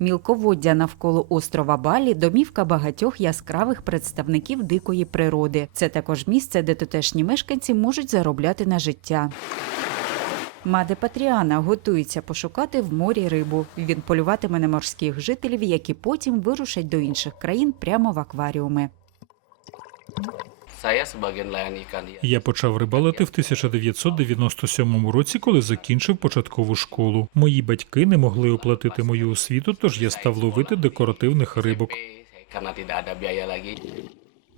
Мілководдя навколо острова Балі домівка багатьох яскравих представників дикої природи. Це також місце, де тутешні мешканці можуть заробляти на життя. Маде Патріана готується пошукати в морі рибу. Він полюватиме на морських жителів, які потім вирушать до інших країн прямо в акваріуми. Я почав рибалити в 1997 році, коли закінчив початкову школу. Мої батьки не могли оплатити мою освіту, тож я став ловити декоративних рибок.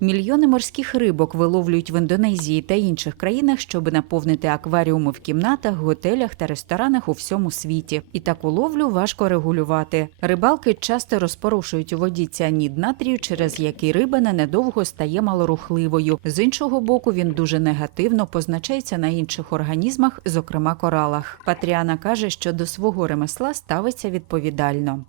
Мільйони морських рибок виловлюють в Індонезії та інших країнах, щоб наповнити акваріуми в кімнатах, готелях та ресторанах у всьому світі. І таку ловлю важко регулювати. Рибалки часто розпорушують у воді ціанід натрію, через який риба ненадовго стає малорухливою. З іншого боку, він дуже негативно позначається на інших організмах, зокрема коралах. Патріана каже, що до свого ремесла ставиться відповідально.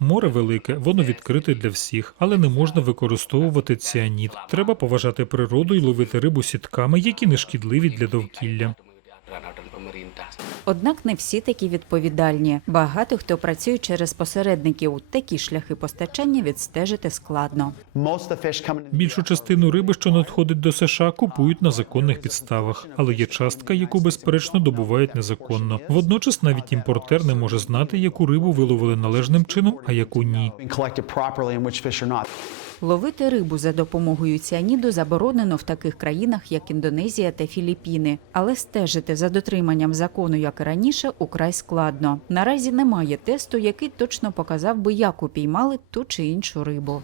Море велике, воно відкрите для всіх, але не можна використовувати ціаніт. Треба поважати природу і ловити рибу сітками, які не шкідливі для довкілля. Однак не всі такі відповідальні. Багато хто працює через посередників. Такі шляхи постачання відстежити складно. Більшу частину риби, що надходить до США, купують на законних підставах, але є частка, яку безперечно добувають незаконно. Водночас навіть імпортер не може знати, яку рибу виловили належним чином, а яку ні. Ловити рибу за допомогою ціаніду заборонено в таких країнах, як Індонезія та Філіппіни, але стежити за дотриманням закону, як і раніше, украй складно. Наразі немає тесту, який точно показав би, як упіймали ту чи іншу рибу.